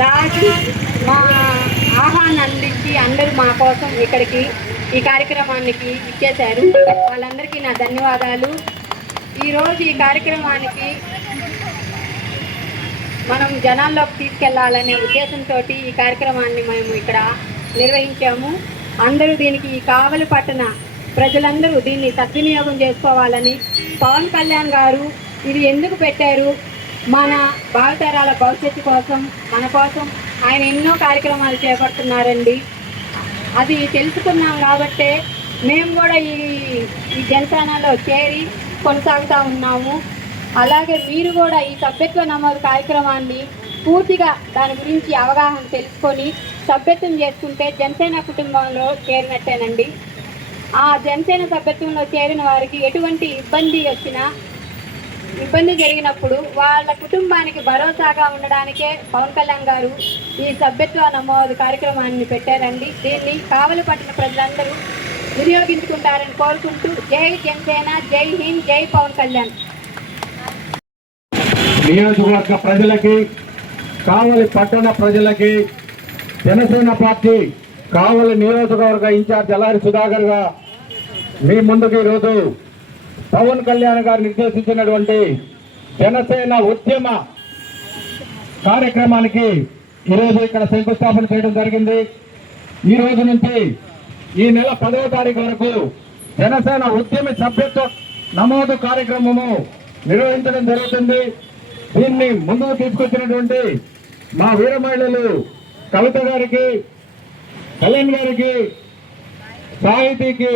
రాజు మా ఆహ్వానం అందించి అందరూ మా కోసం ఇక్కడికి ఈ కార్యక్రమానికి ఇచ్చేశారు. వాళ్ళందరికీ నా ధన్యవాదాలు. ఈరోజు ఈ కార్యక్రమానికి మనం జనాల్లోకి తీసుకెళ్లాలనే ఉద్దేశంతో ఈ కార్యక్రమాన్ని మేము ఇక్కడ నిర్వహించాము. అందరూ దీనికి ఈ కావలి పట్టణ ప్రజలందరూ దీన్ని సద్వినియోగం చేసుకోవాలని, పవన్ కళ్యాణ్ గారు ఇది ఎందుకు పెట్టారు, మన భావితరాల భవిష్యత్తు కోసం, మన కోసం ఆయన ఎన్నో కార్యక్రమాలు చేపడుతున్నారండి. అది తెలుసుకున్నాం కాబట్టే మేము కూడా ఈ జనసేనలో చేరి కొనసాగుతూ ఉన్నాము. అలాగే మీరు కూడా ఈ సభ్యత్వ నమోదు కార్యక్రమాన్ని పూర్తిగా దాని గురించి అవగాహన తెలుసుకొని సభ్యత్వం చేసుకుంటే జనసేన కుటుంబంలో చేరినట్టేనండి. ఆ జనసేన సభ్యత్వంలో చేరిన వారికి ఎటువంటి ఇబ్బంది జరిగినప్పుడు వాళ్ళ కుటుంబానికి భరోసాగా ఉండడానికే పవన్ కళ్యాణ్ గారు ఈ సభ్యత్వ నమోదు కార్యక్రమాన్ని పెట్టారండి. దీన్ని కావలి పట్టిన ప్రజలందరూ వినియోగించుకుంటారని కోరుకుంటూ జై జనసేన, జై హింద్, జై పవన్ కళ్యాణ్. నియోజకవర్గ ప్రజలకి, కావలి పట్టణ ప్రజలకి జనసేన పార్టీ కావలి నియోజకవర్గ ఇన్ఛార్జ్ ఎల్లారి సుధాకర్ గా మీ ముందుకు ఈరోజు పవన్ కళ్యాణ్ గారు నిర్దేశించినటువంటి జనసేన ఉద్యమ కార్యక్రమానికి ఈరోజు ఇక్కడ శంకుస్థాపన చేయడం జరిగింది. ఈ రోజు నుంచి ఈ నెల 10వ తారీఖు వరకు జనసేన ఉద్యమ సభ్యత్వ నమోదు కార్యక్రమము నిర్వహించడం జరుగుతుంది. దీన్ని ముందుకు తీసుకొచ్చినటువంటి మా వీర మహిళలు కవిత గారికి, కళ్యాణ్ గారికి, సాహితీకి,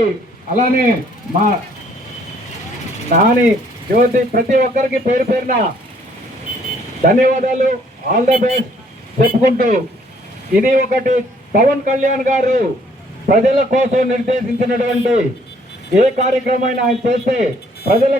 అలానే మా నాని, జ్యోతి, ప్రతి ఒక్కరికి పేరు పేరున ధన్యవాదాలు, ఆల్ ద బెస్ట్ చెప్పుకుంటూ, ఇది ఒకటి పవన్ కళ్యాణ్ గారు ప్రజల కోసం నిర్దేశించినటువంటి ఏ కార్యక్రమం ఆయన చేస్తే ప్రజల